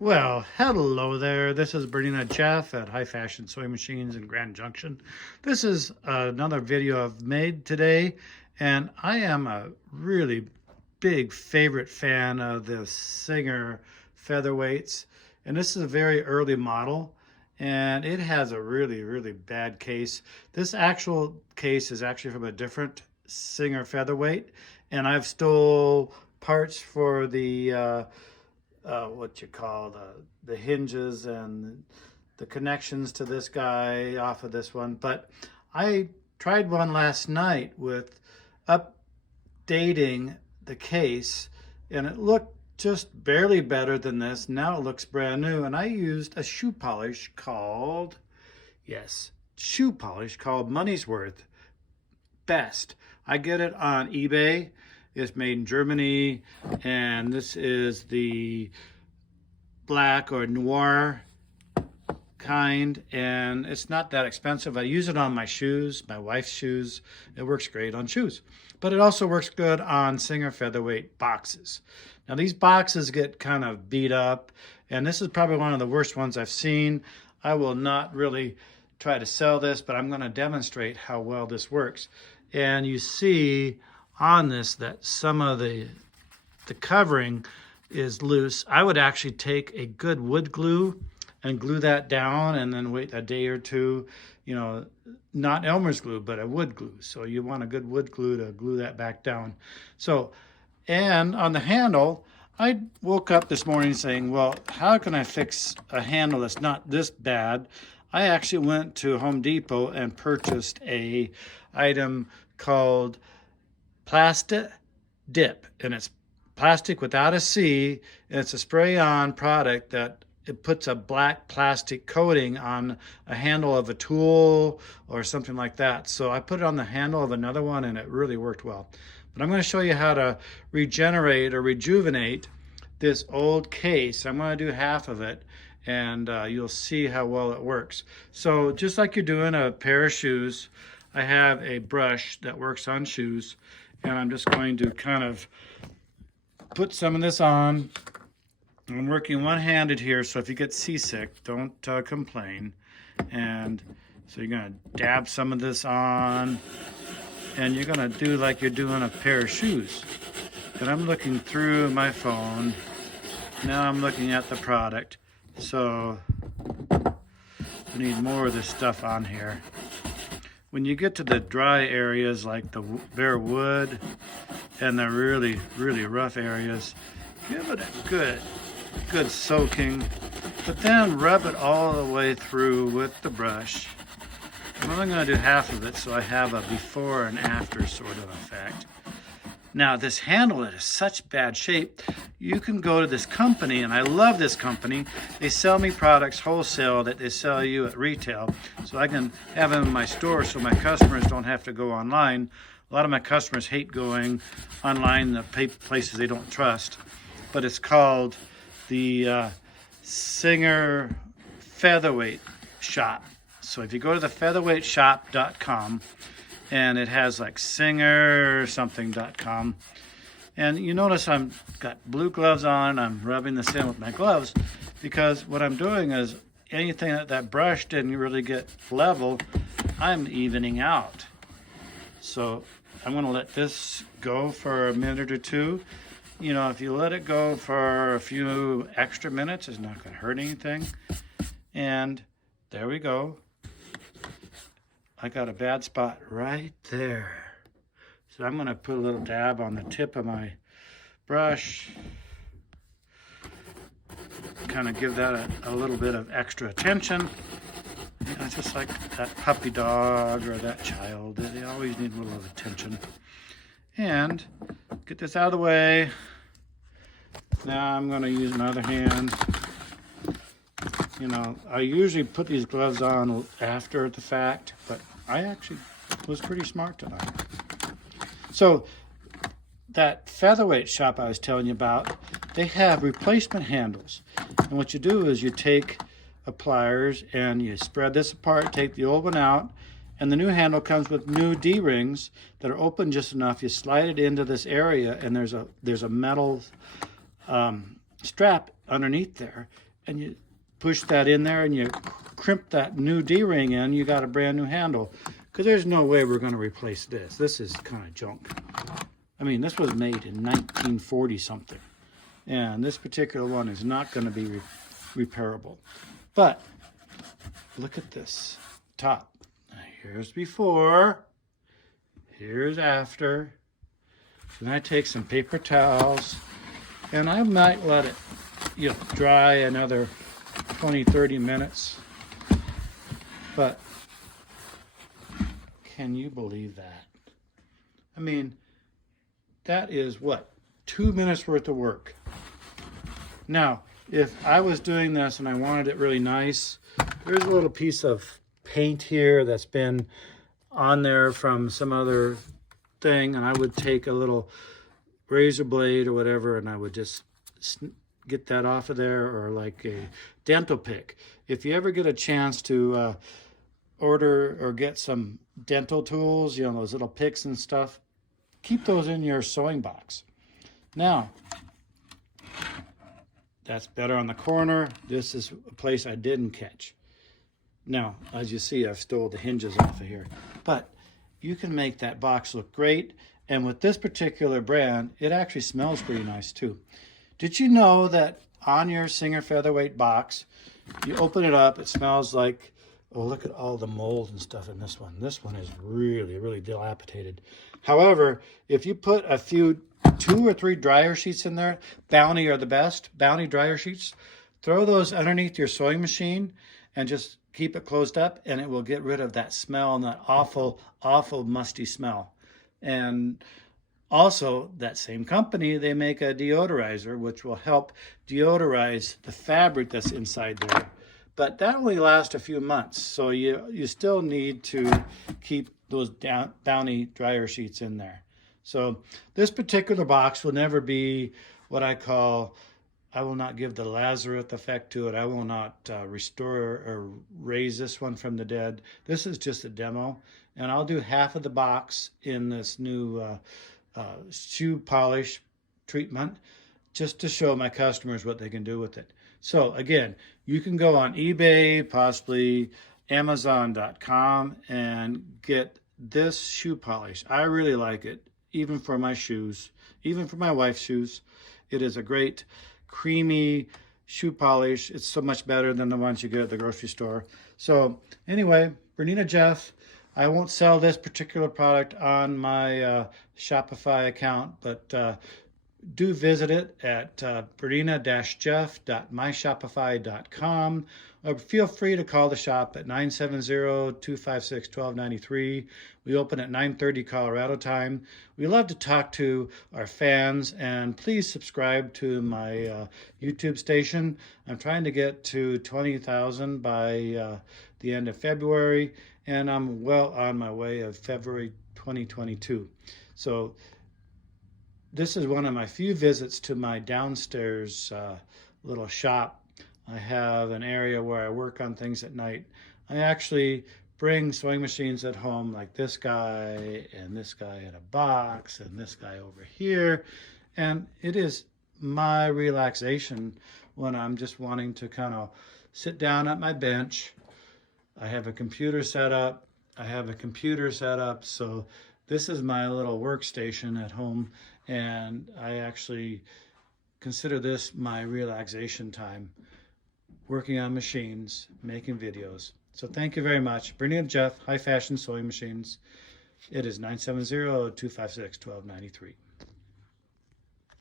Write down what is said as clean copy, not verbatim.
Well, hello there. This is Bernina Jeff at High Fashion Sewing Machines in Grand Junction. This is another video I've made today, and I am a really big favorite fan of the Singer Featherweights. And this is a very early model, and it has a really bad case. This actual case is actually from a different Singer Featherweight, and I've stole parts for the what you call the hinges and the connections to this guy off of this one. But I tried one last night with updating the case, and it looked just barely better than this. Now it looks brand new, and I used a shoe polish called, yes, shoe polish called Money's Worth Best. I get it on eBay. It's made in Germany, and this is the black or noir kind, and it's not that expensive. I use it on my shoes, my wife's shoes. It works great on shoes, but it also works good on Singer Featherweight boxes. Now these boxes get kind of beat up, and this is probably one of the worst ones I've seen. I will not really try to sell this, but I'm going to demonstrate how well this works. And you see on this that some of the covering is loose. I would actually take a good wood glue and glue that down, and then wait a day or two, not Elmer's glue, but a wood glue. So you want a good wood glue to glue that back down. So, and on the handle, I woke up this morning saying, well, how can I fix a handle that's not this bad? I actually went to Home Depot and purchased a item called Plastic Dip, and it's plastic without a C, and it's a spray-on product that it puts a black plastic coating on a handle of a tool or something like that. So I put it on the handle of another one, and it really worked well. But I'm going to show you how to regenerate or rejuvenate this old case. I'm going to do half of it, and you'll see how well it works. So just like you're doing a pair of shoes, I have a brush that works on shoes, and I'm just going to kind of put some of this on. I'm working one-handed here, so if you get seasick, don't complain. And so you're going to dab some of this on, and you're going to do like you're doing a pair of shoes. And I'm looking through my phone. Now I'm looking at the product. So we need more of this stuff on here. When you get to the dry areas like the bare wood and the really rough areas, give it a good soaking, but then rub it all the way through with the brush. I'm only going to do half of it so I have a before and after sort of effect. Now this handle is such bad shape. You can go to this company, and I love this company. They sell me products wholesale that they sell you at retail, so I can have them in my store so my customers don't have to go online. A lot of my customers hate going online to places they don't trust, but it's called the Singer Featherweight Shop. So if you go to the featherweightshop.com, and it has like singersomething.com, and you notice I'm got blue gloves on. I'm rubbing this in with my gloves because what I'm doing is anything that brush didn't really get level, I'm evening out. So I'm going to let this go for a minute or two. If you let it go for a few extra minutes, it's not going to hurt anything. And there we go. I got a bad spot right there. So I'm going to put a little dab on the tip of my brush. Kind of give that a little bit of extra attention. It's just like that puppy dog or that child. They always need a little attention. And get this out of the way. Now I'm going to use my other hand. I usually put these gloves on after the fact, but I actually was pretty smart tonight. So that featherweight shop I was telling you about, they have replacement handles. And what you do is you take a pliers and you spread this apart, take the old one out, and the new handle comes with new D-rings that are open just enough. You slide it into this area, and there's a metal strap underneath there, and you push that in there and you crimp that new D-ring in, you got a brand new handle. Because there's no way we're going to replace this. This is kind of junk. I mean, this was made in 1940 something. And this particular one is not going to be repairable. But look at this top. Here's before. Here's after. Then I take some paper towels and I might let it, dry another 20-30 minutes. But can you believe that? I mean, that is what? 2 minutes worth of work. Now, if I was doing this and I wanted it really nice, there's a little piece of paint here that's been on there from some other thing, and I would take a little razor blade or whatever and I would just get that off of there, or like a dental pick. If you ever get a chance to order or get some dental tools, those little picks and stuff, keep those in your sewing box. Now, that's better on the corner. This is a place I didn't catch. Now, as you see, I've stole the hinges off of here. But you can make that box look great. And with this particular brand, it actually smells pretty nice too. Did you know that on your Singer Featherweight box, you open it up, it smells like, oh, look at all the mold and stuff in this one. This one is really, really dilapidated. However, if you put a few 2 or 3 dryer sheets in there, Bounty are the best, Bounty dryer sheets, throw those underneath your sewing machine and just keep it closed up, and it will get rid of that smell and that awful, awful musty smell. And also, that same company, they make a deodorizer, which will help deodorize the fabric that's inside there. But that only lasts a few months, so you still need to keep those Bounty dryer sheets in there. So this particular box will never be what I call, I will not give the Lazarus effect to it. I will not restore or raise this one from the dead. This is just a demo, and I'll do half of the box in this new shoe polish treatment just to show my customers what they can do with it. So again, you can go on eBay, possibly Amazon.com, and get this shoe polish. I really like it, even for my shoes, even for my wife's shoes. It is a great creamy shoe polish. It's so much better than the ones you get at the grocery store. So anyway, Bernina Jeff, I won't sell this particular product on my Shopify account, but do visit it at bernina-jeff.myshopify.com, or feel free to call the shop at 970-256-1293. We open at 9:30 Colorado time. We love to talk to our fans, and please subscribe to my YouTube station. I'm trying to get to 20,000 by the end of February, and I'm well on my way of February 2022. So this is one of my few visits to my downstairs little shop. I have an area where I work on things at night. I actually bring sewing machines at home, like this guy and this guy in a box and this guy over here. And it is my relaxation when I'm just wanting to kind of sit down at my bench. I have a computer set up. So this is my little workstation at home, and I actually consider this my relaxation time, working on machines, making videos. So thank you very much. Bernina Jeff, High Fashion Sewing Machines. It is 970-256-1293.